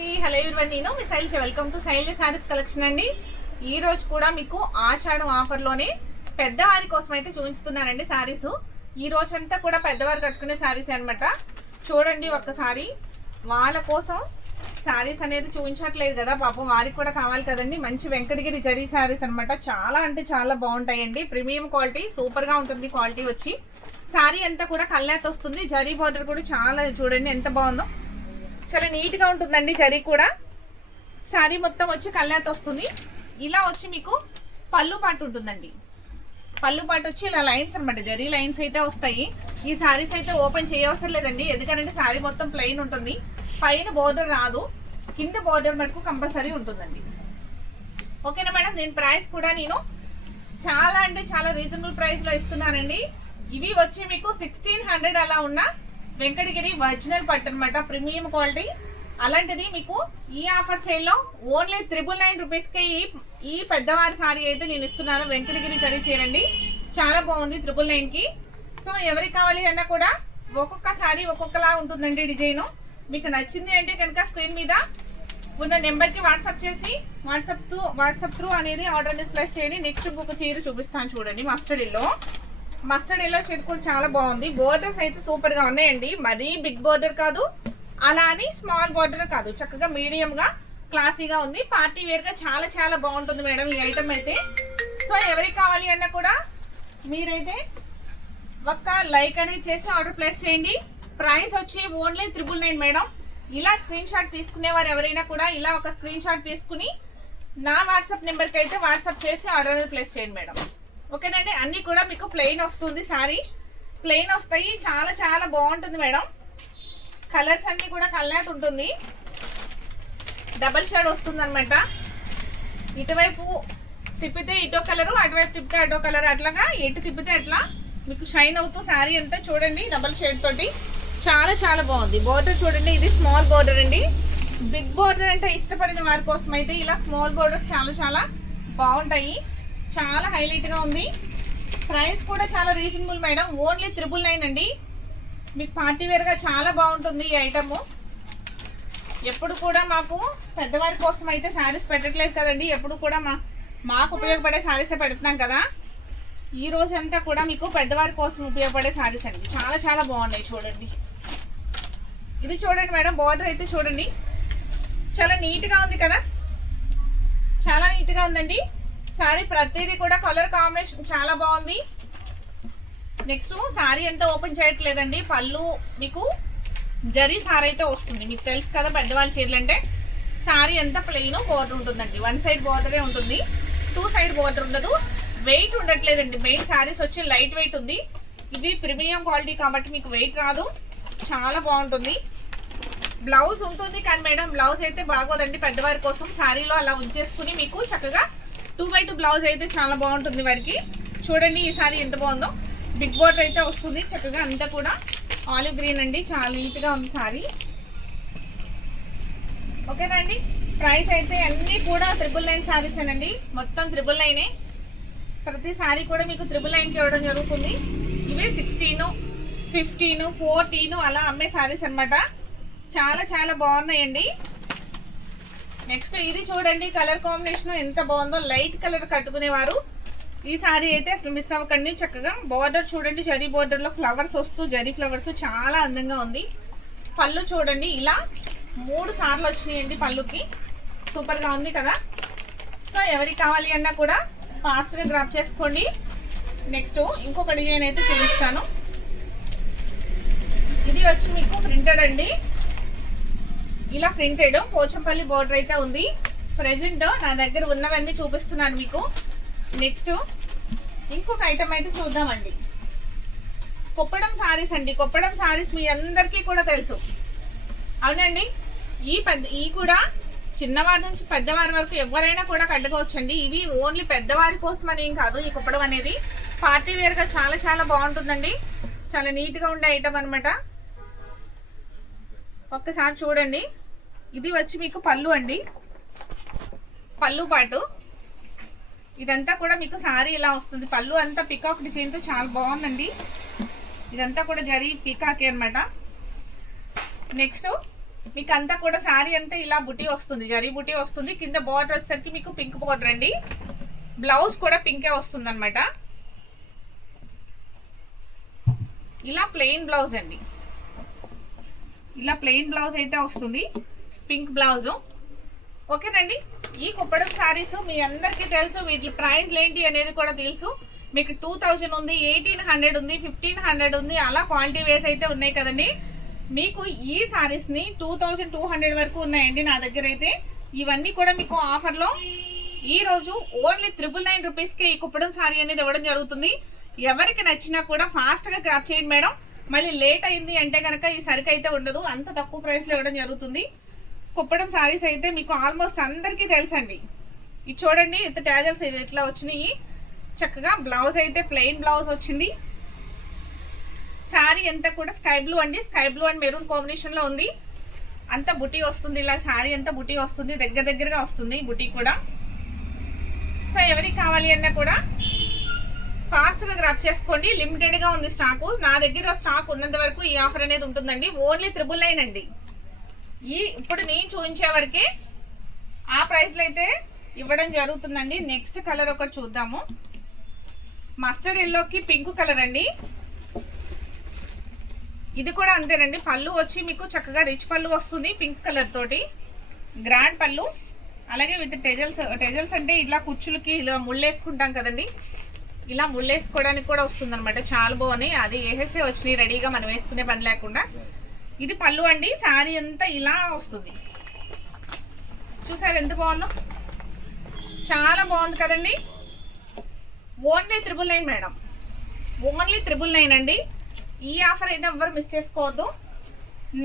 Hello everyone, నేను మీ Sailaja. Welcome to Sailaja saris collection అండి. ఈ రోజు కూడా మీకు ఆషాఢం ఆఫర్లోనే పెద్దవారి కోసం అయితే చూపించుతున్నానండి శారీస్. ఈ రోజు అంతా కూడా పెద్దవారు కట్టుకునే శారీస్ అనమాట. చూడండి ఒక్కసారి, వాళ్ళ కోసం శారీస్ అనేది చూపించట్లేదు కదా పాపం, వారికి కూడా కావాలి కదండి. మంచి వెంకటగిరి జరీ శారీస్ అనమాట. చాలా అంటే చాలా బాగుంటాయండి. ప్రీమియం క్వాలిటీ, సూపర్గా ఉంటుంది క్వాలిటీ వచ్చి. శారీ అంతా కూడా కల్లాత వస్తుంది. జరీ బార్డర్ కూడా చాలా చూడండి ఎంత బాగుందో, చాలా నీట్గా ఉంటుందండి. జరీ కూడా శారీ మొత్తం వచ్చి కల్లాత వస్తుంది. ఇలా వచ్చి మీకు పళ్ళు పాటు ఉంటుందండి. పళ్ళు పాటు వచ్చి ఇలా లైన్స్ అనమాట, జరీ లైన్స్ అయితే వస్తాయి. ఈ శారీస్ అయితే ఓపెన్ చేయవసరం లేదండి, ఎందుకంటే శారీ మొత్తం ప్లెయిన్ ఉంటుంది. పైన బోర్డర్ రాదు, కింద బోర్డర్ మటుకు కంపల్సరీ ఉంటుందండి. ఓకేనా మేడం? నేను ప్రైస్ కూడా నేను చాలా అంటే చాలా రీజనబుల్ ప్రైస్లో ఇస్తున్నానండి. ఇవి వచ్చి మీకు 1600 అలా ఉన్న వెంకటగిరి ఒరిజినల్ పట్టు అనమాట, ప్రీమియం క్వాలిటీ. అలాంటిది మీకు ఈ ఆఫర్ సేల్లో ఓన్లీ 999 రూపీస్కే ఈ పెద్దవారి సారీ అయితే నేను ఇస్తున్నాను. వెంకటగిరి జరీ చేయండి, చాలా బాగుంది 999కి. సో ఎవరికి కావాలి అన్నా కూడా ఒక్కొక్క సారీ ఒక్కొక్కలా ఉంటుందండి డిజైన్. మీకు నచ్చింది అంటే కనుక స్క్రీన్ మీద ఉన్న నెంబర్కి వాట్సాప్ చేసి వాట్సాప్ త్రూ అనేది ఆర్డర్ అనేది ప్లేస్ చేయండి. నెక్స్ట్ ఇంకొక చీర చూపిస్తాను చూడండి. మస్టర్డ్ ఎల్లో చీర కూడా చాలా బాగుంది. బోర్డర్స్ అయితే సూపర్గా ఉన్నాయండి. మరీ బిగ్ బోర్డర్ కాదు, అలా అని స్మాల్ బోర్డర్ కాదు, చక్కగా మీడియంగా క్లాసీగా ఉంది. పార్టీ వేర్గా చాలా చాలా బాగుంటుంది మేడం ఈ ఐటమ్ అయితే. సో ఎవరికి కావాలి అన్నా కూడా మీరైతే ఒక్క లైక్ అనేది చేసి ఆర్డర్ ప్లేస్ చేయండి. ప్రైస్ వచ్చి ఓన్లీ 999 మేడం. ఇలా స్క్రీన్ షాట్ తీసుకునేవారు ఎవరైనా కూడా ఇలా ఒక స్క్రీన్ షాట్ తీసుకుని నా వాట్సాప్ నెంబర్కి అయితే వాట్సాప్ చేసి ఆర్డర్ అనేది ప్లేస్ చేయండి మేడం. ఓకేనండి? అన్నీ కూడా మీకు ప్లెయిన్ వస్తుంది, శారీ ప్లెయిన్ వస్తాయి. చాలా చాలా బాగుంటుంది మేడం. కలర్స్ అన్నీ కూడా కల్లాత ఉంటుంది, డబల్ షేడ్ వస్తుంది అనమాట. ఇటువైపు తిప్పితే ఇటో కలరు, అటువైపు తిప్పితే అటో కలర్, అట్లాగా ఎటు తిప్పితే అట్లా మీకు షైన్ అవుతూ శారీ అంతా చూడండి డబల్ షేడ్ తోటి చాలా చాలా బాగుంది. బోర్డర్ చూడండి, ఇది స్మాల్ బోర్డర్ అండి. బిగ్ బోర్డర్ అంటే ఇష్టపడిన వారి కోసం అయితే ఇలా స్మాల్ బోర్డర్స్ చాలా చాలా బాగుంటాయి. చాలా హైలైట్గా ఉంది. ప్రైస్ కూడా చాలా రీజనబుల్ మేడం, ఓన్లీ 999 అండి. మీకు పార్టీ వేర్గా చాలా బాగుంటుంది ఈ ఐటమ్. ఎప్పుడు కూడా మాకు పెద్దవారి కోసం అయితే శారీస్ పెట్టట్లేదు కదండి, ఎప్పుడు కూడా మాకు ఉపయోగపడే శారీసే పెడుతున్నాం కదా. ఈ రోజు అంతా కూడా మీకు పెద్దవారి కోసం ఉపయోగపడే శారీస్ అండి. చాలా చాలా బాగున్నాయి చూడండి. ఇది చూడండి మేడం, బార్డర్ అయితే చూడండి చాలా నీట్గా ఉంది కదా, చాలా నీట్గా ఉందండి. శారీ ప్రతిదీ కూడా కలర్ కాంబినేషన్ చాలా బాగుంది. నెక్స్ట్ శారీ అంతా ఓపెన్ చేయట్లేదండి. పళ్ళు మీకు జరీ సారీ అయితే వస్తుంది. మీకు తెలుసు కదా పెద్దవాళ్ళ చీరలు అంటే శారీ అంతా ప్లెయిన్ బోర్డర్ ఉంటుందండి. 1 సైడ్ బోర్డరే ఉంటుంది, 2 సైడ్ బోర్డర్ ఉండదు. వెయిట్ ఉండట్లేదండి. మెయిన్ శారీస్ వచ్చి లైట్ వెయిట్ ఉంది. ఇవి ప్రీమియం క్వాలిటీ కాబట్టి మీకు వెయిట్ రాదు, చాలా బాగుంటుంది. బ్లౌజ్ ఉంటుంది కానీ మేడం బ్లౌజ్ అయితే బాగోదండి పెద్దవారి కోసం. శారీలో అలా ఉంచేసుకుని మీకు చక్కగా 2x2 బ్లౌజ్ అయితే చాలా బాగుంటుంది వారికి. చూడండి ఈ సారీ ఎంత బాగుందో. బిగ్ బోర్డర్ అయితే వస్తుంది చక్కగా, అంతా కూడా ఆలివ్ గ్రీన్ అండి, చాలా నీట్గా ఉంది సారీ. ఓకేనా అండి? ప్రైస్ అయితే అన్నీ కూడా 999 శారీస్ అండి, మొత్తం 999. ప్రతి సారీ కూడా మీకు 999కి ఇవ్వడం జరుగుతుంది. ఇవే 16, 15, 14 అలా అమ్మే శారీస్ అనమాట. చాలా చాలా బాగున్నాయండి. నెక్స్ట్ ఇది చూడండి, కలర్ కాంబినేషన్ ఎంత బాగుందో. లైట్ కలర్ కట్టుకునేవారు ఈ సారీ అయితే అసలు మిస్ అవ్వకండి. చక్కగా బార్డర్ చూడండి, జరీ బార్డర్లో ఫ్లవర్స్ వస్తూ, జరీ ఫ్లవర్స్ చాలా అందంగా ఉంది. పళ్ళు చూడండి, ఇలా 3 సార్లు వచ్చినాయండి పళ్ళుకి, సూపర్గా ఉంది కదా. సో ఎవరికి కావాలి అన్నా కూడా ఫాస్ట్గా గ్రాప్ చేసుకోండి. నెక్స్ట్ ఇంకొక డిజైన్ అయితే చూపిస్తాను. ఇది వచ్చి మీకు ప్రింటెడ్ అండి, ఇలా ప్రింటెడ్ పోచంపల్లి బోర్డర్ అయితే ఉంది. ప్రెజెంట్ నా దగ్గర ఉన్నవన్నీ చూపిస్తున్నాను మీకు. నెక్స్ట్ ఇంకొక ఐటమ్ అయితే చూద్దామండి. కొప్పడం సారీస్ అండి. కొప్పడం సారీస్ మీ అందరికీ కూడా తెలుసు, అవునండి. ఈ కూడా చిన్నవారి నుంచి పెద్దవారి వరకు ఎవరైనా కూడా కట్టుకోవచ్చండి. ఇవి ఓన్లీ పెద్దవారి కోసం అని ఏం కాదు. ఈ కొప్పడం అనేది పార్టీ వేర్గా చాలా చాలా బాగుంటుందండి. చాలా నీట్గా ఉండే ఐటమ్ అనమాట. ఒక్కసారి చూడండి, ఇది వచ్చి మీకు పళ్ళు అండి, పళ్ళు పాటు ఇదంతా కూడా మీకు సారీ ఇలా వస్తుంది. పళ్ళు అంతా పికాక్ డిజైన్తో చాలా బాగుందండి. ఇదంతా కూడా జరీ పీకాకే అనమాట. నెక్స్ట్ మీకు అంతా కూడా శారీ అంతా ఇలా బుటీ వస్తుంది, జరీ బుటీ వస్తుంది. కింద బార్డర్ వచ్చేసరికి మీకు పింక్ బార్డర్ అండి. బ్లౌజ్ కూడా పింకే వస్తుంది అనమాట. ఇలా ప్లెయిన్ బ్లౌజ్ అండి, ఇలా ప్లెయిన్ బ్లౌజ్ అయితే వస్తుంది, పింక్ బ్లౌజు. ఓకేనండి. ఈ కుప్పడం శారీస్ మీ అందరికీ తెలుసు, వీటి ప్రైస్ ఏంటి అనేది కూడా తెలుసు. మీకు 2000 ఉంది, 1800 ఉంది, 1500 ఉంది, అలా క్వాలిటీ వేస్ అయితే ఉన్నాయి కదండి. మీకు ఈ శారీస్ని 2200 వరకు ఉన్నాయండి నా దగ్గర అయితే. ఇవన్నీ కూడా మీకు ఆఫర్లో ఈరోజు ఓన్లీ 999 రూపీస్కే ఈ కుప్పడం శారీ అనేది ఇవ్వడం జరుగుతుంది. ఎవరికి నచ్చినా కూడా ఫాస్ట్గా గ్రాప్ చేయండి మేడం. మళ్ళీ లేట్ అయింది అంటే కనుక ఈ సరికి అయితే ఉండదు, అంత తక్కువ ప్రైస్లో ఇవ్వడం జరుగుతుంది. కుప్పడం శారీస్ అయితే మీకు ఆల్మోస్ట్ అందరికీ తెలుసండి. ఇది చూడండి ఇంత ట్యాజల్స్ ఇట్లా వచ్చినాయి. చక్కగా బ్లౌజ్ అయితే ప్లెయిన్ బ్లౌజ్ వచ్చింది. శారీ అంతా కూడా స్కై బ్లూ అండి, స్కై బ్లూ అండ్ మెరూన్ కాంబినేషన్లో ఉంది. అంతా బుటీ వస్తుంది, ఇలా శారీ అంతా బుటీ వస్తుంది, దగ్గరగా వస్తుంది బుటీ కూడా. సో ఎవరికి కావాలి అన్నా కూడా ఫాస్ట్గా గ్రాప్ చేసుకోండి. లిమిటెడ్గా ఉంది స్టాకు. నా దగ్గర స్టాక్ ఉన్నంత వరకు ఈ ఆఫర్ అనేది ఉంటుందండి. ఓన్లీ 999 అండి. ఇప్పుడు నేను చూపించే వరకే ఆ ప్రైస్లో అయితే ఇవ్వడం జరుగుతుందండి. నెక్స్ట్ కలర్ ఒకటి చూద్దాము. మస్టర్డ్ ఎల్లోకి పింక్ కలర్ అండి. ఇది కూడా అంతేనండి. పళ్ళు వచ్చి మీకు చక్కగా రిచ్ పళ్ళు వస్తుంది, పింక్ కలర్ తోటి గ్రాండ్ పళ్ళు. అలాగే విత్ టెజల్స్ అంటే ఇలా కుచ్చులకి ఇలా ముళ్ళేసుకుంటాం కదండి, ఇలా ముళ్ళేసుకోవడానికి కూడా వస్తుంది అనమాట. చాలా బాగున్నాయి. అది వేసేసే వచ్చినాయి రెడీగా, మనం వేసుకునే పని లేకుండా. ఇది పళ్ళు అండి. శారీ అంతా ఇలా వస్తుంది. చూసారు ఎంత బాగుందో, చాలా బాగుంది కదండి. ఓన్లీ 999 మేడం, ఓన్లీ 999 అండి. ఈ ఆఫర్ అయితే ఎవ్వరు మిస్ చేసుకోవద్దు.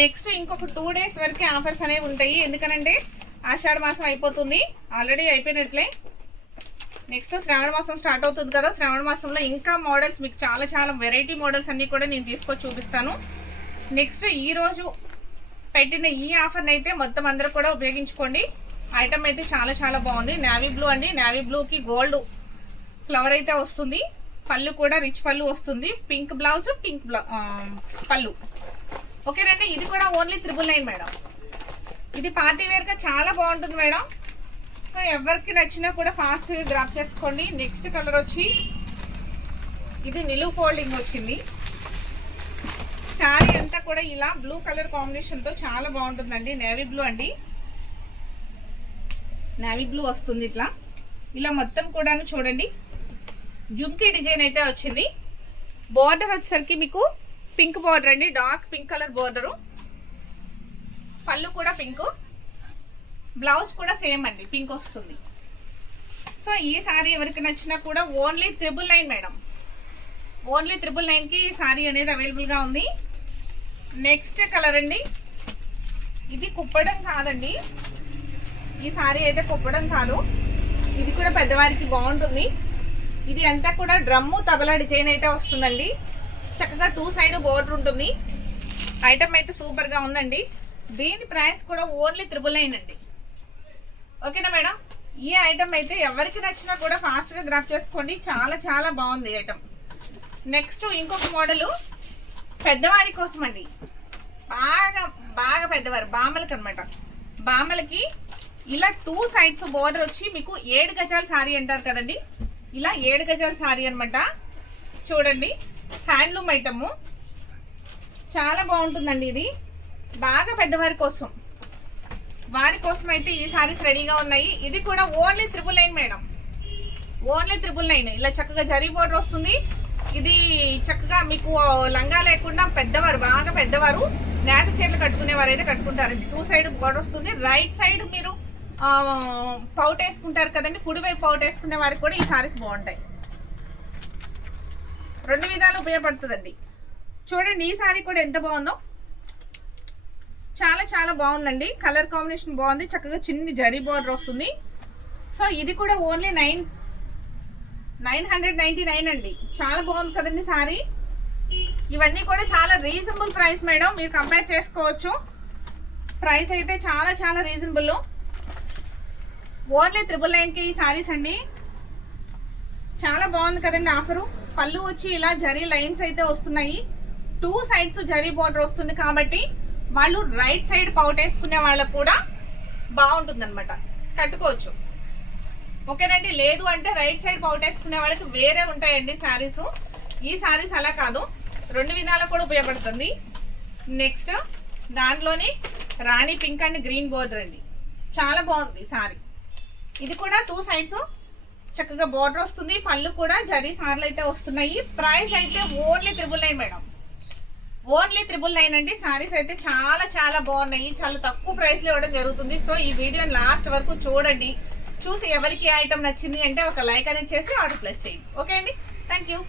నెక్స్ట్ ఇంకొక 2 డేస్ వరకే ఆఫర్స్ అనేవి ఉంటాయి. ఎందుకనంటే ఆషాఢ మాసం అయిపోతుంది, ఆల్రెడీ అయిపోయినట్లే. నెక్స్ట్ శ్రావణ మాసం స్టార్ట్ అవుతుంది కదా. శ్రావణ మాసంలో ఇంకా మోడల్స్ మీకు చాలా వెరైటీ మోడల్స్ అన్నీ కూడా నేను తీసుకొచ్చి చూపిస్తాను. నెక్స్ట్ ఈరోజు పెట్టిన ఈ ఆఫర్ని అయితే మొత్తం అందరూ కూడా ఉపయోగించుకోండి. ఐటమ్ అయితే చాలా బాగుంది. నేవీ బ్లూ అండి, నేవీ బ్లూకి గోల్డ్ ఫ్లవర్ అయితే వస్తుంది. పళ్ళు కూడా రిచ్ పళ్ళు వస్తుంది, పింక్ బ్లౌజ్, పింక్ పళ్ళు. ఓకేనండి. ఇది కూడా ఓన్లీ 999 మేడం. ఇది పార్టీ వేర్గా చాలా బాగుంటుంది మేడం. సో ఎవరికి నచ్చినా కూడా ఫాస్ట్గా గ్రాప్ చేసుకోండి. నెక్స్ట్ కలర్ వచ్చి ఇది నిలువు ఫోల్డింగ్ వచ్చింది. శారీ అంతా కూడా ఇలా బ్లూ కలర్ కాంబినేషన్తో చాలా బాగుంటుందండి. నేవీ బ్లూ అండి, నేవీ బ్లూ వస్తుంది ఇట్లా. ఇలా మొత్తం కూడా చూడండి జుమ్కీ డిజైన్ అయితే వచ్చింది. బార్డర్ వచ్చేసరికి మీకు పింక్ బార్డర్ అండి, డార్క్ పింక్ కలర్ బార్డరు. పళ్ళు కూడా పింక్, బ్లౌజ్ కూడా సేమ్ అండి, పింక్ వస్తుంది. సో ఈ శారీ ఎవరికి నచ్చినా కూడా ఓన్లీ 999 మేడం. ఓన్లీ 999కి ఈ శారీ అనేది అవైలబుల్గా ఉంది. నెక్స్ట్ కలర్ అండి. ఇది కుప్పడం కాదండి, ఈ శారీ అయితే కుప్పడం కాదు. ఇది కూడా పెద్దవారికి బాగుంటుంది. ఇది అంతా కూడా డ్రమ్ము తబలా డిజైన్ అయితే వస్తుందండి. చక్కగా 2 సైడ్ బోర్డర్ ఉంటుంది. ఐటమ్ అయితే సూపర్గా ఉందండి. దీని ప్రైస్ కూడా ఓన్లీ 999 అండి. ఓకేనా మేడం. ఈ ఐటమ్ అయితే ఎవరికి నచ్చినా కూడా ఫాస్ట్గా గ్రాప్ చేసుకోండి. చాలా బాగుంది ఐటమ్. నెక్స్ట్ ఇంకొక మోడలు పెద్దవారి కోసం అండి. బాగా పెద్దవారు, బామ్మలకి అనమాట. బామ్మలకి ఇలా 2 సైడ్స్ బోర్డర్ వచ్చి మీకు 7 గజాల శారీ అంటారు కదండి, ఇలా 7 గజాల శారీ అనమాట. చూడండి హ్యాండ్లూమ్ ఐటము చాలా బాగుంటుందండి. ఇది బాగా పెద్దవారి కోసం, వారి కోసం అయితే ఈ శారీస్ రెడీగా ఉన్నాయి. ఇది కూడా ఓన్లీ 999 మేడం, ఓన్లీ 999. ఇలా చక్కగా జరీ బోర్డర్ వస్తుంది. ఇది చక్కగా మీకు లంగా లేకుండా పెద్దవారు, బాగా పెద్దవారు నేత చీరలు కట్టుకునేవారు అయితే కట్టుకుంటారండి. 2 సైడ్ బోర్డర్ వస్తుంది. రైట్ సైడ్ మీరు పౌట్ వేసుకుంటారు కదండి, కుడివైపు పౌట్ వేసుకునే వారికి కూడా ఈ శారీస్ బాగుంటాయి. 2 విధాలు ఉపయోగపడుతుందండి. చూడండి ఈ శారీ కూడా ఎంత బాగుందో, చాలా బాగుందండి. కలర్ కాంబినేషన్ బాగుంది. చక్కగా చిన్ని జరీ బోర్డర్ వస్తుంది. సో ఇది కూడా ఓన్లీ 999 అండి. చాలా బాగుంది కదండి శారీ. ఇవన్నీ కూడా చాలా రీజనబుల్ ప్రైస్ మేడం, మీరు కంపేర్ చేసుకోవచ్చు. ప్రైస్ అయితే చాలా రీజనబుల్. ఓన్లీ 999కి ఈ శారీస్ అండి. చాలా బాగుంది కదండి ఆఫరు. పళ్ళు వచ్చి ఇలా జరీ లైన్స్ అయితే వస్తున్నాయి. 2 సైడ్స్ జరీ బోర్డర్ వస్తుంది కాబట్టి వాళ్ళు రైట్ సైడ్ పౌట్ వేసుకునే వాళ్ళకు కూడా బాగుంటుంది అనమాట, కట్టుకోవచ్చు. ఓకేనండి. లేదు అంటే రైట్ సైడ్ పౌట్ వేసుకునే వాళ్ళకి వేరే ఉంటాయండి శారీస్. ఈ శారీస్ అలా కాదు, రెండు విధాలకు కూడా ఉపయోగపడుతుంది. నెక్స్ట్ దానిలోని రాణి పింక్ అండ్ గ్రీన్ బోర్డర్ అండి, చాలా బాగుంది శారీ. ఇది కూడా 2 సైడ్స్ చక్కగా బోర్డర్ వస్తుంది. పళ్ళు కూడా జరీ సార్లు అయితే వస్తున్నాయి. ప్రైస్ అయితే ఓన్లీ 999 మేడం, ఓన్లీ 999 అండి. శారీస్ అయితే చాలా చాలా బాగున్నాయి, చాలా తక్కువ ప్రైస్లో ఇవ్వడం జరుగుతుంది. సో ఈ వీడియోని లాస్ట్ వరకు చూడండి, చూసి ఎవరికి ఐటమ్ నచ్చింది అంటే ఒక లైక్ అనేది చేసి ఆర్డర్ ప్లేస్ చేయండి. ఓకే అండి, థ్యాంక్ యూ.